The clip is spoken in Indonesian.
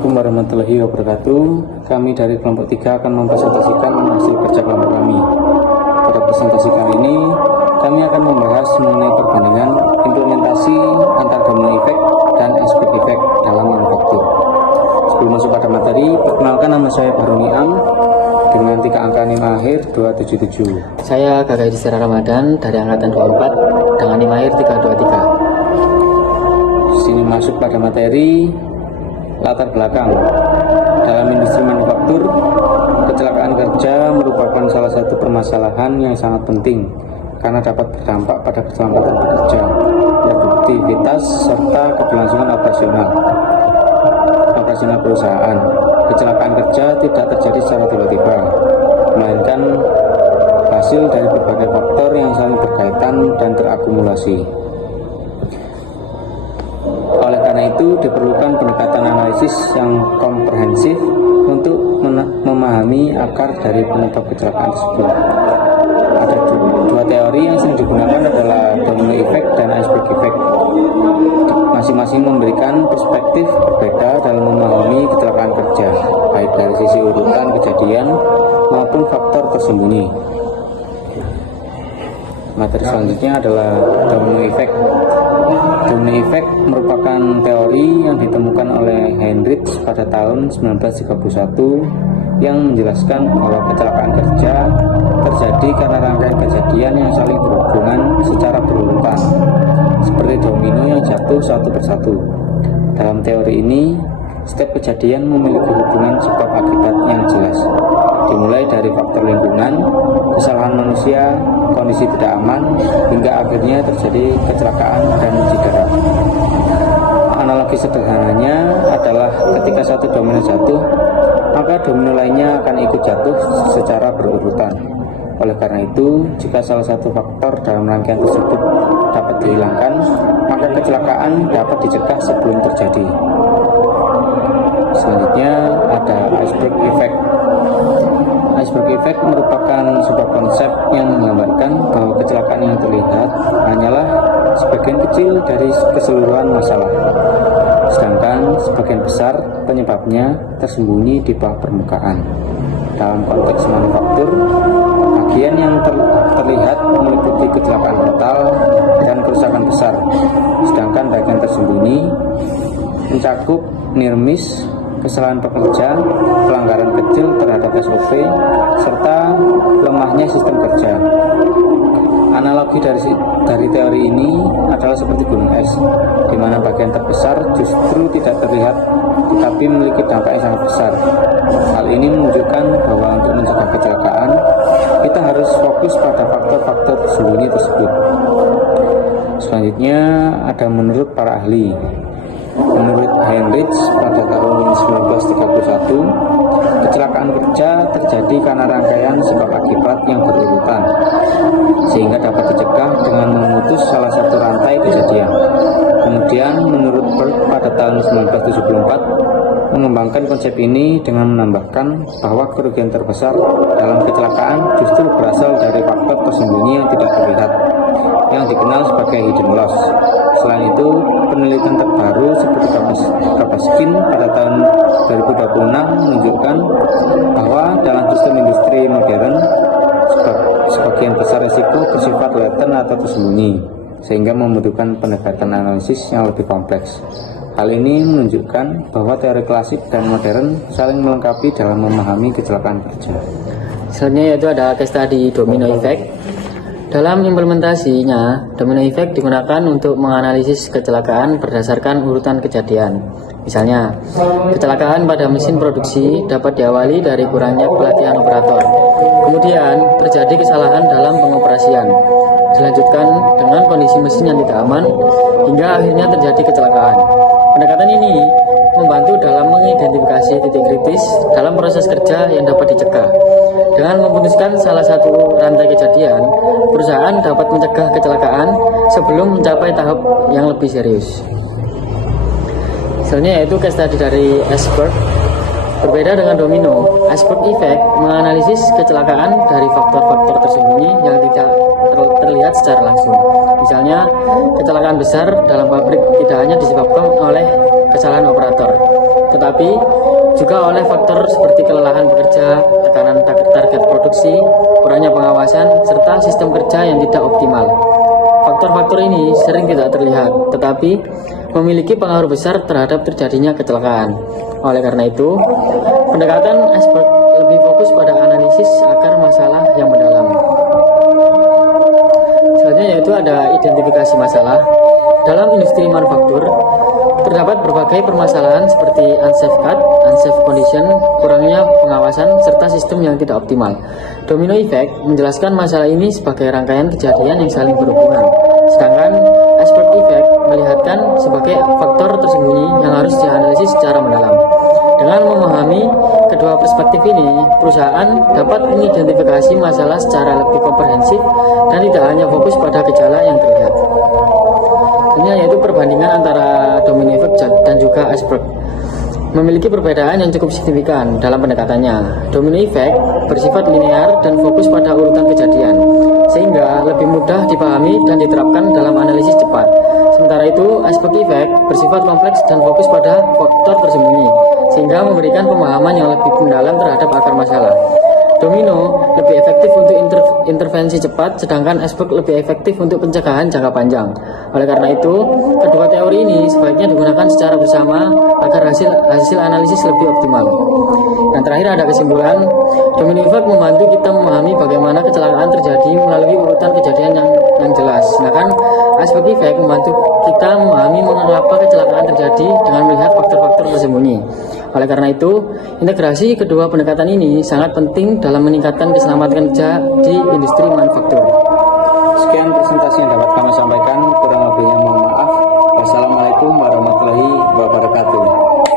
Assalamualaikum warahmatullahi wabarakatuh. Kami dari kelompok 3 akan mempresentasikan hasil kerja kelompok kami. Pada presentasi kali ini, kami akan membahas mengenai perbandingan implementasi antara domino effect dan iceberg effect dalam manufaktur. Sebelum masuk pada materi, perkenalkan nama saya Baruni Am dengan 3 angka NIM akhir 277. Saya Gagai Disera Ramadan dari angkatan 24 dengan NIM akhir 323. Sini masuk pada materi. Latar belakang dalam industri manufaktur, kecelakaan kerja merupakan salah satu permasalahan yang sangat penting karena dapat berdampak pada keselamatan pekerja, produktivitas serta keberlangsungan operasional perusahaan. Kecelakaan kerja tidak terjadi secara tiba-tiba, melainkan hasil dari berbagai faktor yang saling berkaitan dan terakumulasi. Oleh karena itu, diperlukan pendekatan analisis yang komprehensif untuk memahami akar dari penyebab kecelakaan tersebut. Ada dua teori yang sering digunakan adalah domino effect dan iceberg effect. Masing-masing memberikan perspektif berbeda dalam memahami kecelakaan kerja, baik dari sisi urutan kejadian maupun faktor tersembunyi. Materi selanjutnya adalah domino effect. Domino effect merupakan teori yang ditemukan oleh Heinrich pada tahun 1931 yang menjelaskan bahwa kecelakaan kerja terjadi karena rangkaian kejadian yang saling berhubungan secara berurutan, seperti domino yang jatuh satu persatu. Dalam teori ini, setiap kejadian memiliki hubungan sebab akibat yang jelas, dimulai dari faktor lingkungan, kesalahan manusia, kondisi tidak aman, hingga akhirnya terjadi kecelakaan dan cedera. Analogi sederhananya adalah ketika satu domino jatuh, maka domino lainnya akan ikut jatuh secara berurutan. Oleh karena itu, jika salah satu faktor dalam rangkaian tersebut dapat dihilangkan, maka kecelakaan dapat dicegah sebelum terjadi. Selanjutnya ada iceberg effect. Iceberg effect merupakan sebuah konsep yang menggambarkan bahwa kecelakaan yang terlihat hanyalah sebagian kecil dari keseluruhan masalah, sedangkan sebagian besar penyebabnya tersembunyi di bawah permukaan. Dalam konteks manufaktur, bagian yang terlihat meliputi kecelakaan fatal dan kerusakan besar, sedangkan bagian tersembunyi mencakup near miss, kesalahan pekerja, pelanggaran kecil terhadap SOP, serta lemahnya sistem kerja. Analogi dari teori ini adalah seperti gunung es, di mana bagian terbesar justru tidak terlihat, tetapi memiliki dampak yang sangat besar. Hal ini menunjukkan bahwa untuk mencegah kecelakaan, kita harus fokus pada faktor-faktor tersembunyi tersebut. Selanjutnya ada menurut para ahli. Menurut Heinrich pada tahun 1931, kecelakaan kerja terjadi karena rangkaian sebab akibat yang berurutan, sehingga dapat dicegah dengan memutus salah satu rantai kejadian. Kemudian menurut Berg pada tahun 1974 mengembangkan konsep ini dengan menambahkan bahwa kerugian terbesar dalam kecelakaan justru berasal dari faktor tersembunyi yang tidak terlihat, yang dikenal sebagai hidden loss. Selain itu, penelitian terbaru seperti Kapaskin pada tahun 2026 menunjukkan bahwa dalam sistem industri modern, sebagian besar risiko bersifat laten atau tersembunyi, sehingga membutuhkan pendekatan analisis yang lebih kompleks. Hal ini menunjukkan bahwa teori klasik dan modern saling melengkapi dalam memahami kecelakaan kerja. Selanjutnya yaitu ada case study domino effect. Dalam implementasinya, domino effect digunakan untuk menganalisis kecelakaan berdasarkan urutan kejadian. Misalnya, kecelakaan pada mesin produksi dapat diawali dari kurangnya pelatihan operator. Kemudian, terjadi kesalahan dalam pengoperasian. Dilanjutkan dengan kondisi mesin yang tidak aman, hingga akhirnya terjadi kecelakaan. Pendekatan ini membantu dalam mengidentifikasi titik kritis dalam proses kerja yang dapat dicegah. Dengan memutuskan salah satu rantai kejadian, perusahaan dapat mencegah kecelakaan sebelum mencapai tahap yang lebih serius. Selanjutnya yaitu case study dari iceberg. Berbeda dengan domino, iceberg effect menganalisis kecelakaan dari faktor-faktor tersembunyi yang tidak terlihat secara langsung. Misalnya, kecelakaan besar dalam pabrik tidak hanya disebabkan oleh kesalahan operator, tetapi tetapi juga oleh faktor seperti kelelahan bekerja, tekanan target produksi, kurangnya pengawasan, serta sistem kerja yang tidak optimal. Faktor-faktor ini sering tidak terlihat, tetapi memiliki pengaruh besar terhadap terjadinya kecelakaan. Oleh karena itu, pendekatan iceberg lebih fokus pada analisis akar masalah yang mendalam. Selanjutnya yaitu ada identifikasi masalah. Dalam industri manufaktur, terdapat berbagai permasalahan seperti unsafe cut, unsafe condition, kurangnya pengawasan, serta sistem yang tidak optimal. Domino effect menjelaskan masalah ini sebagai rangkaian kejadian yang saling berhubungan, sedangkan iceberg effect melihatkan sebagai faktor tersembunyi yang harus dianalisis secara mendalam. Dengan memahami kedua perspektif ini, perusahaan dapat mengidentifikasi masalah secara lebih komprehensif dan tidak hanya fokus pada gejala yang terlihat. Ini yaitu perbandingan antara domino effect dan juga iceberg. Memiliki perbedaan yang cukup signifikan dalam pendekatannya. Domino effect bersifat linear dan fokus pada urutan kejadian, sehingga lebih mudah dipahami dan diterapkan dalam analisis cepat. Sementara itu, iceberg effect bersifat kompleks dan fokus pada faktor tersembunyi, sehingga memberikan pemahaman yang lebih mendalam terhadap akar masalah. Domino lebih efektif untuk intervensi cepat, sedangkan iceberg lebih efektif untuk pencegahan jangka panjang. Oleh karena itu, kedua teori ini sebaiknya digunakan secara bersama agar hasil analisis lebih optimal. Dan terakhir ada kesimpulan, domino effect membantu kita memahami bagaimana kecelakaan terjadi melalui urutan kejadian yang jelas. Sedangkan iceberg effect membantu kita memahami mengapa kecelakaan terjadi dengan melihat faktor-faktor tersembunyi. Oleh karena itu, integrasi kedua pendekatan ini sangat penting dalam meningkatkan keselamatan kerja di industri manufaktur. Sekian presentasi yang dapat kami sampaikan.